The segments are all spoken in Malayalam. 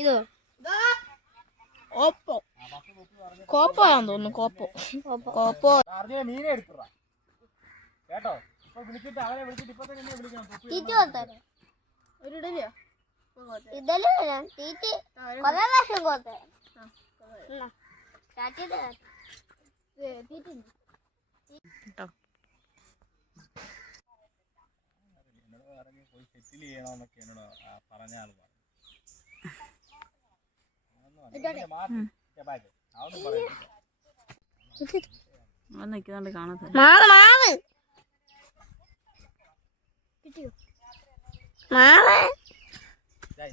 ഇതോ ഓപ്പോ കോപ്പോയാന്ന് തോന്നുന്നു. കോപ്പോ മീനെ എടുത്തുടാ കേട്ടോ. ഇപ്പൊ വിളിച്ചിട്ട് അവരെ വിളിച്ചിട്ട് ഇപ്പൊ തന്നെ വിളിക്കണം. ഇതല്ലേ തീറ്റി കൊറേ പ്രാവശ്യം കോത്തേ പോയി സെറ്റിൽ ചെയ്യണമെന്നൊക്കെ എന്നോട് പറഞ്ഞാൽ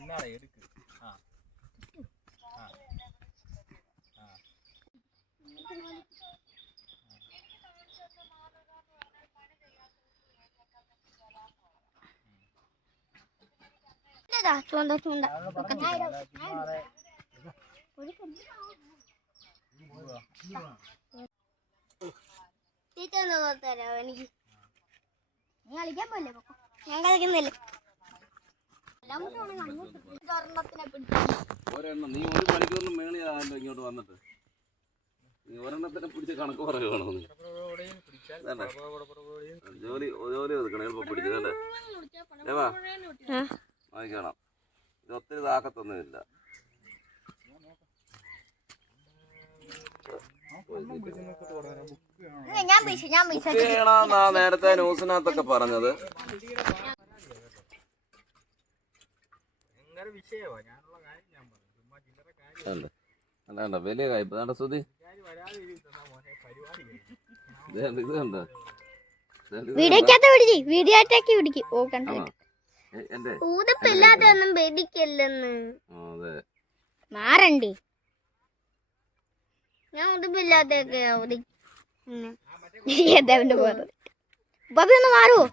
ഇന്നാളെ എടുക്ക്. ചൂണ്ട ചൂണ്ട തീറ്റ തരാ എനിക്ക്. കളിക്കാൻ പോലെ ഞാൻ കളിക്കുന്നില്ല. നീ ഒരു മണിക്കൂറിന് മേളിയാണല്ലോ ഇങ്ങോട്ട് വന്നിട്ട്. നീ ഒരെണ്ണത്തിനെ പിടിച്ച് കണക്ക് പറയുവാണോ? ജോലി ഒതുക്കണം. എളുപ്പം പിടിച്ചതല്ലേ ഏവാ വാങ്ങിക്കണം. ഇത് ഒത്തിരി താക്കത്തൊന്നുമില്ല. നേരത്തെ ന്യൂസിനകത്തൊക്കെ പറഞ്ഞത്. അല്ല വലിയ കായ്പ സുധി ഇത് കണ്ടോ? ഊതപ്പില്ലാതൊന്നും പേടിക്കല്ലെന്ന് മാറണ്ടേ. ഞാൻ ഉടുപ്പില്ലാത്തൊക്കെ ഒന്ന് മാറുവോ?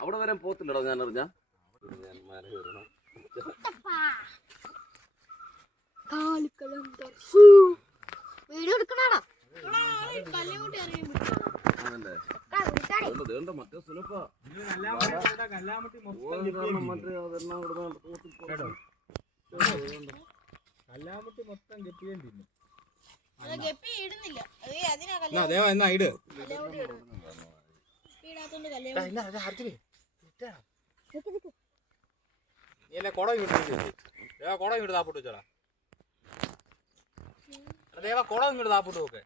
അവിടെ വരാൻ പോത്തില്ലടോ. ഞാൻ അറിഞ്ഞ വീഡിയോ എടുക്കണോ? മറ്റേ സുലഭ കല്ലാമുട്ടി മൊത്തം ഗപ്പിയും തിന്നു. കുടം ഇങ്ങോട്ട് താപ്പിട്ട് വെച്ചോടാ. ദേവ കുടം ഇങ്ങോട്ട് താപ്പിട്ട് നോക്കെ.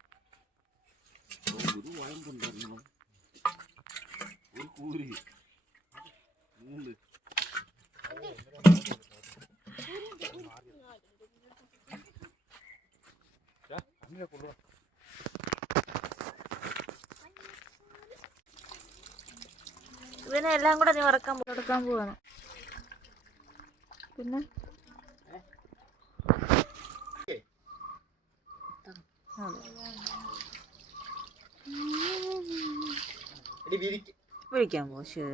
ഇവനെ എല്ലാം കൂടെ നീ വറക്കാൻ കൊടുക്കാൻ പോവാണ്. പിന്നെ വിളിക്കാൻ പോ. ശരി.